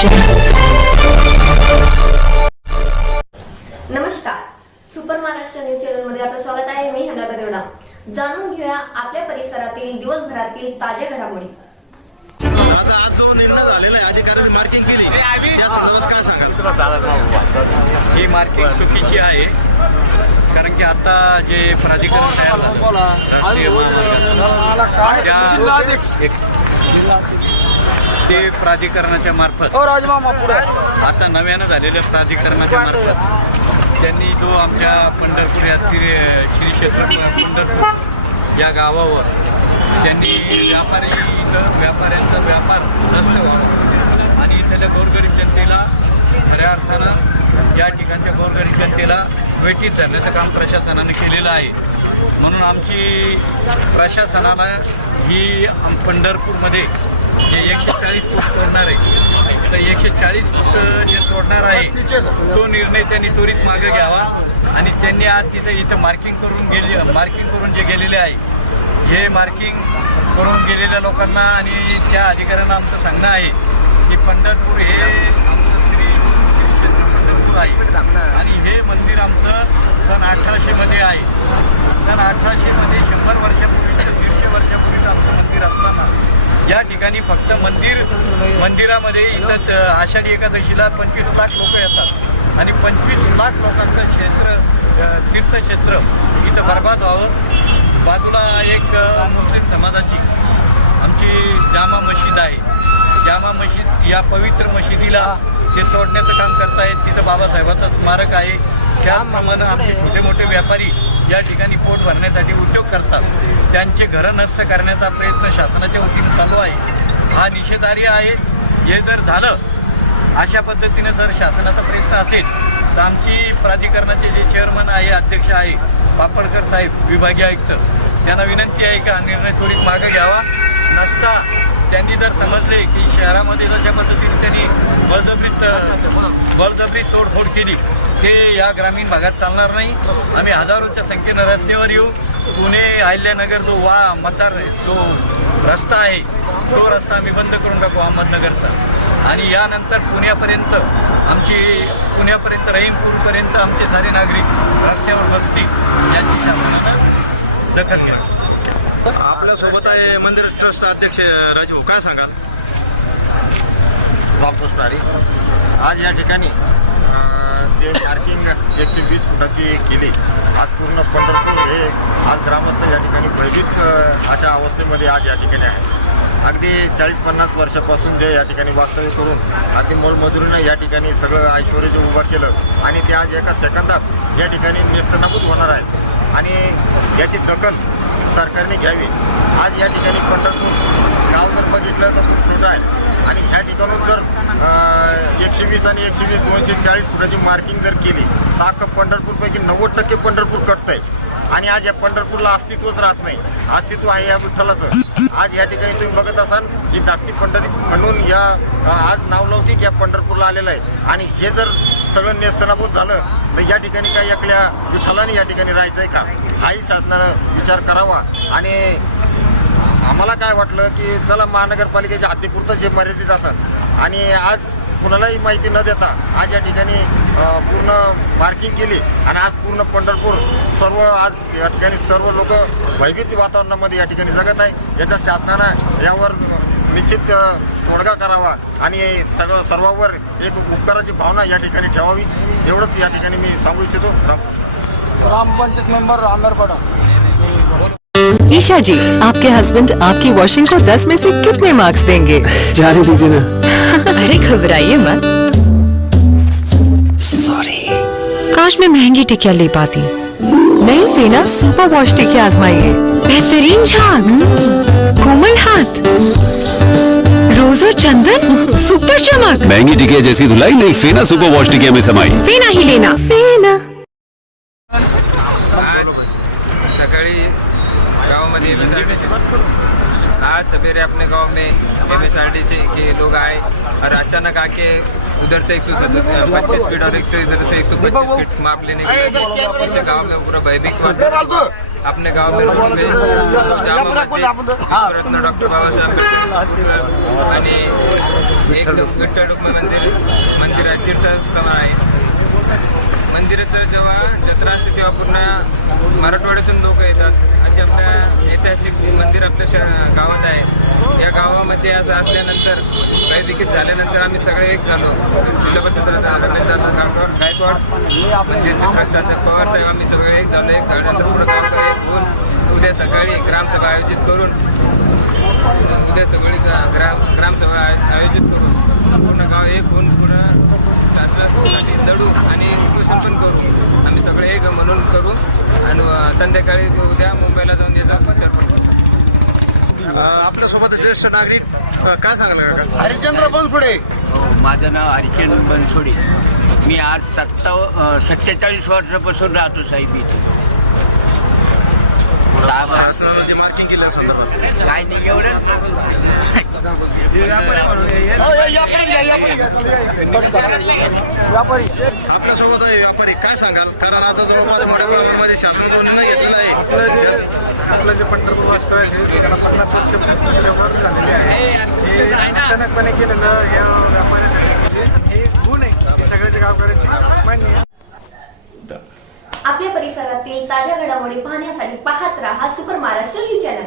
नमस्कार, super Maharashtra news channel मध्ये आपलं स्वागत आहे. मी हंगाता देवडा. जाणून घेऊया आपल्या परिसरातील दिवसभरातील ताज्या घडामोडी. आज जो निर्णय झालेला आहे, अधिकाऱ्यांनी मार्किंग केली, या संदर्भात काय सांगाल? ही मार्किंग चुकीची आहे, कारण की आता जे प्राधिकरण तयार झालं राष्ट्रीय ते प्राधिकरणाच्या मार्फत आता नव्यानं झालेल्या प्राधिकरणाच्या मार्फत त्यांनी जो आमच्या पंढरपूर या श्री क्षेत्र पंढरपूर या गावावर त्यांनी व्यापाऱ्यांचा व्यापार नष्ट व्हावा आणि इथल्या गोरगरीब जनतेला खऱ्या अर्थानं या ठिकाणच्या गोरगरीब जनतेला वेठीत धरण्याचं काम प्रशासनाने केलेलं आहे. म्हणून आमची प्रशासनाला ही पंढरपूरमध्ये जे 140 फूट तोडणार आहे, तर 140 फूट जे तोडणार आहे तो निर्णय त्यांनी त्वरित मागे घ्यावा आणि त्यांनी आज इथं मार्किंग करून जे गेलेले आहे, हे मार्किंग करून गेलेल्या लोकांना आणि त्या अधिकाऱ्यांना आमचं सांगणं आहे की पंढरपूर हे आमचं श्री क्षेत्र पंढरपूर आहे आणि हे मंदिर आमचं सन 1800 मध्ये आहे. सन 1800 मध्ये 100 वर्षापूर्वीचं 150 वर्षापूर्वीचं आमचं मंदिर असताना या ठिकाणी फक्त मंदिरामध्ये इथं आषाढी एकादशीला 25 लाख लोक येतात आणि 25 लाख लोकांचं तीर्थक्षेत्र इथं बर्बाद व्हावं. बाजूला एक मुस्लिम समाजाची आमची जामा मशीद आहे. जामा मशीद या पवित्र मशिदीला ते तोडण्याचं काम करतायत. तिथं बाबासाहेबांचं स्मारक आहे. त्याचप्रमाणे आमचे छोटे मोठे व्यापारी या ठिकाणी पोट भरण्यासाठी उद्योग करतात. त्यांचे घरं नष्ट करण्याचा प्रयत्न शासनाच्या वतीने चालू आहे. हा निषेधार्ह आहे. हे जर झालं, अशा पद्धतीने जर शासनाचा प्रयत्न असेल तर आमची प्राधिकरणाचे जे चेअरमन आहे, अध्यक्ष आहे पापळकर साहेब, विभागीय आयुक्त, त्यांना विनंती आहे का निर्णय त्वरित मागे घ्यावा. नसता त्यांनी जर समजले की शहरामध्ये जशा पद्धतीने त्यांनी बळजबरीत तोडफोड केली ते या ग्रामीण भागात चालणार नाही. आम्ही हजारोच्या संख्येनं रस्त्यावर येऊ. पुणे अहिल्यानगर जो मतदार जो रस्ता आहे तो रस्ता आम्ही बंद करून टाकू अहमदनगरचा आणि यानंतर पुण्यापर्यंत रहीमपूरपर्यंत आमचे सारे नागरिक रस्त्यावर बसतील याची शासनानं दखल घ्या. आपल्यासोबत आहे मंदिर ट्रस्ट अध्यक्ष राजू, काय सांगाल? रामकृष्ण हरी. आज या ठिकाणी ते मार्किंग 120 फुटाची केली. आज पूर्ण पंढरपूर हे आज ग्रामस्थ या ठिकाणी भयभीत अशा अवस्थेमध्ये आज या ठिकाणी आहे. अगदी 40-50 वर्षापासून जे या ठिकाणी वास्तव्य करून अगदी मोलमजुरीनं या ठिकाणी सगळं ऐश्वर्य जे उभं केलं आणि ते आज एका सेकंदात या ठिकाणी नेस्तनाबूत होणार आहे आणि याची दखल सरकारने घ्यावी. आज या ठिकाणी पंढरपूर गाव जर बघितलं तर खूप छोटं आहे आणि ह्या ठिकाणून जर 120 आणि 120 240 फुटाची मार्किंग जर केली तर अख्खं पंढरपूरपैकी 90% पंढरपूर कटतंय आणि आज या पंढरपूरला अस्तित्वच राहत नाही. अस्तित्व आहे या विठ्ठलाचं. आज या ठिकाणी तुम्ही बघत असाल की धाकटी पंढरी म्हणून या आज नावलौकिक या पंढरपूरला आलेलं आहे आणि हे जर सगळं नेस्तनाबूत झालं तर या ठिकाणी काय एकल्या विठ्ठलाने या ठिकाणी राहायचं आहे का, हाही शासनानं विचार करावा. आणि आम्हाला काय वाटलं की चला महानगरपालिकेच्या हद्दीपुरतं जे मर्यादित असेल आणि आज कुणालाही माहिती न देता आज या ठिकाणी पूर्ण मार्किंग केली आणि आज पूर्ण पंढरपूर आज या ठिकाणी सर्व लोक भयभीत वातावरणामध्ये या ठिकाणी जगत आहे. याचा शासनानं यावर निश्चित तोडगा करावा आणि सर्वांवर एक उपकाराची भावना या ठिकाणी ठेवावी, एवढंच या ठिकाणी मी सांगू इच्छितो. ग्राम पंचायत मेंबर आमेरपाड़ा. ईशा जी, आपके हस्बैंड आपकी वॉशिंग को 10 में से कितने मार्क्स देंगे? जाने दीजिए ना. अरे घबराइए मत. सॉरी. काश मैं महंगी टिकिया ले पाती. नई फेना सुपर वॉश टिकिया आजमाइए. बेहतरीन झाग, कोमल हाथ, रोज और चंदन, सुपर चमक. महंगी टिकिया जैसी धुलाई नई फेना सुपर वॉश टिकिया में समाई. फेना ही लेना. फेना. सकाळी गाँव में आज सवेरे अपने गांव में MSRDC के लोग आए और अचानक आके उधर से 125 फीट और इधर से 125 फीट माप लेने के लिए गांव में पूरा भयभीत हुआ था। अपने गांव में रूम में जामा मस्जिद, विश्वरत्न डॉक्टर बाबासाहेब आंबेडकर आणि एक विठ्ठल रुक्मिणी मंदिर आहे, तीर्थस्थळ आहे. मंदिराचं जेव्हा जत्रा असते तेव्हा पूर्ण मराठवाड्यातून लोक येतात. अशी आपल्या ऐतिहासिक मंदिर आपल्या गावात आहे. या गावामध्ये असं असल्यानंतर काही विकेट झाल्यानंतर आम्ही सगळे एक झालो. जिल्हा परिषद गायकवाड मंदिरचे ट्रस्टात पवार साहेब आम्ही सगळे एक झालो. एक झाल्यानंतर पूर्ण गावकडे एक होऊन उद्या सकाळी ग्रामसभा आयोजित करून ग्रामसभा आयोजित करून पूर्ण गाव एक होऊन पूर्ण शासनासाठी लढू आणि उपोषण पण करू. आम्ही सगळे एक म्हणून करू आणि संध्याकाळी उद्या मुंबईला जाऊन याचा प्रचार करू. आपल्यासोबत ज्येष्ठ नागरिक काय सांगणार काका? हरिश्चंद्र बनसोडे. माझं नाव हरिचंद्र बनसोडे. मी आज 47 वर्षापासून राहतो साहेब इथे. शासनानं जे मार्किंग केलं असं काय नाही एवढं. आपल्यासोबत आहे व्यापारी, काय सांगाल? कारण आता जवळपास मोठ्या प्रमाणामध्ये शासनाचा निर्णय घेतलेला आहे. आपलं जे पंढरपूर वास्तव आहे त्याला 50 वर्ष झालेले आहे. हे अचानकपणे केलेलं या व्यापाऱ्यासाठी हे गुण आहे हे सगळ्याच्या गावकऱ्यांची मान्य आहे. आपल्या परिसरातील ताज्या घडामोडी पाहण्यासाठी पाहत राहा सुपर महाराष्ट्र न्यूज चॅनल.